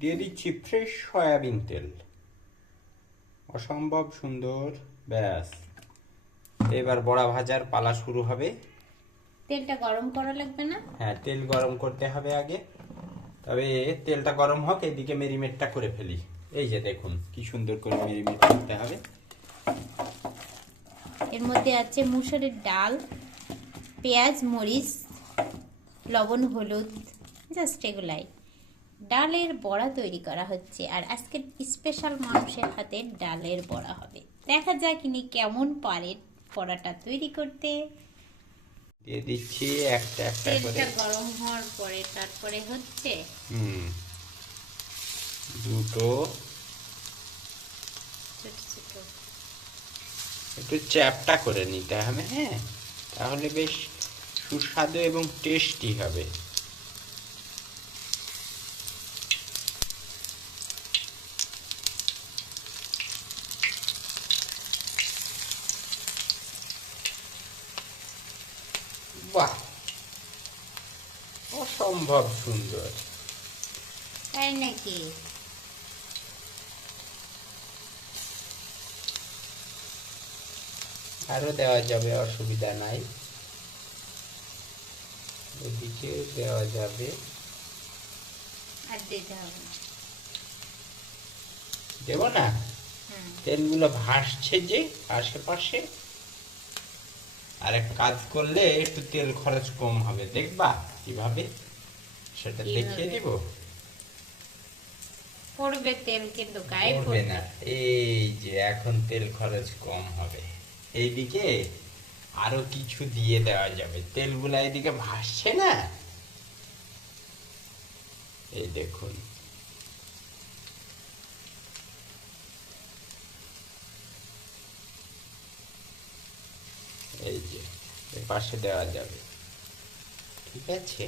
দিয়ে দিচ্ছি fresh soybean তেল। অসম্ভব সুন্দর ব্যাস। এবার বড়া ভাজার পালা শুরু হবে। তেলটা গরম করা লাগবে না? হ্যাঁ তেল গরম করতে হবে আগে। তবে তেলটা গরম হোক এদিকে মেরিমেটটা করে ফেলি। এই যে দেখুন কি সুন্দর করে মেরিমেট করতে হবে। এর মধ্যে আছে মুসুরের ডাল পেঁয়াজ মরিচ লবণ হলুদ জাস্ট এগুলাই। ডালের বড়া তৈরি করা হচ্ছে আর আজকে স্পেশাল মানুষের হাতে ডালের বড়া হবে। দেখা যাক ইনি কেমন পারে বড়াটা তৈরি করতে। দিয়ে দিচ্ছি একটা একটা করে। গরম হওয়ার পরে তারপরে হচ্ছে হুম। দুটো। ছোট ছোট। একটু চ্যাপটা করে নিতে হবে হ্যাঁ? তাহলে বেশ সুস্বাদু এবং টেস্টি হবে। বাহ। অসম্ভব সুন্দর। তাই নাকি? আরও দেওয়া যাবে অসুবিধা নাই। ওদিকে দেওয়া যাবে। আর দিতে হবে না। দেব না? তেলগুলো ভাসছে যে আশেপাশে। আর এক কাজ করলে একটু তেল খরচ কম হবে দেখবা কীভাবে? সেটা? দেখিয়ে দিব। পড়বে তেল কিন্তু গায়ে পড়বে পড়বে। না এই যে এখন তেল খরচ কম হবে। এইদিকে আরও কিছু দিয়ে দেওয়া যাবে। তেলগুলা ভাসছে না? এই দেখুন। এই যে পাশে দেওয়া যাবে। ঠিক আছে?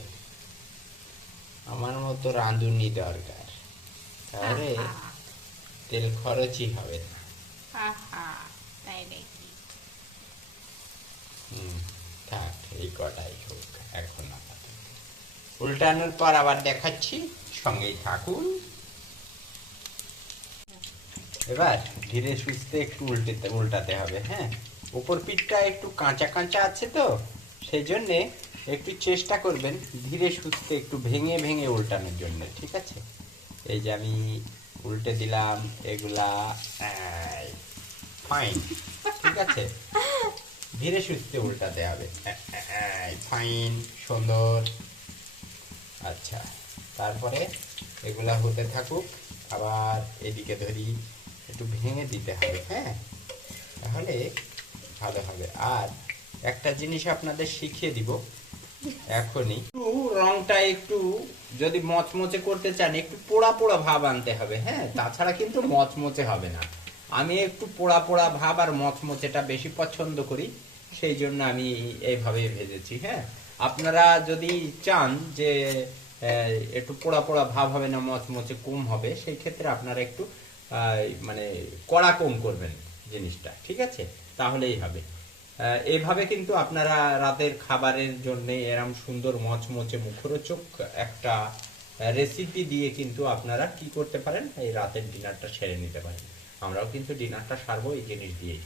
আমার মতো রাঁধুনি দরকার। তাহলে তেল খরচই হবে না। থাক এই কটাই হোক এখন আপাতত। উল্টানোর পর আবার দেখাচ্ছি সঙ্গেই থাকুন। এবার ধীরে সুস্থে একটু উল্টেতে উল্টাতে হবে হ্যাঁ? উপর পিঠটা একটু কাঁচা কাঁচা আছে তো, সেই জন্যে একটু চেষ্টা করবেন ধীরে সুস্থে একটু ভেঙে ভেঙে উল্টানোর জন্য, ঠিক আছে? এই যে আমি উল্টে দিলাম, এগুলা ফাইন ঠিক আছে? ধীরে সুস্থে উল্টাতে হবে ফাইন সুন্দর আচ্ছা তারপরে এগুলা হতে থাকুক, আবার এদিকে ধরি, একটু ভেঙে দিতে হবে হ্যাঁ? তাহলে ভালো হবে। আর একটা জিনিস আপনাদের শিখিয়ে দিব এখনই। একটু রংটা একটু যদি মচমচে করতে চান, একটু পোড়া পোড়া ভাব আনতে হবে হ্যাঁ? তাছাড়া কিন্তু মচমচে হবে না। আমি একটু পোড়া পোড়া ভাব আর মচমচেটা বেশি পছন্দ করি, সেই জন্য আমি এইভাবে ভেজেছি হ্যাঁ? আপনারা যদি চান যে একটু পোড়া পোড়া ভাব হবে না, মচমচে কম হবে, সেই ক্ষেত্রে আপনারা একটু মানে কড়া কম করবেন জিনিসটা, ঠিক আছে? তাহলেই হবে। এভাবে কিন্তু আপনারা রাতের খাবারের জন্য এরম সুন্দর মচমচে মুখরোচক একটা রেসিপি দিয়ে কিন্তু আপনারা কি করতে পারেন? এই রাতের ডিনারটা সেরে নিতে পারেন। আমরাও কিন্তু ডিনারটা সারবো, এই জিনিস দিয়েই।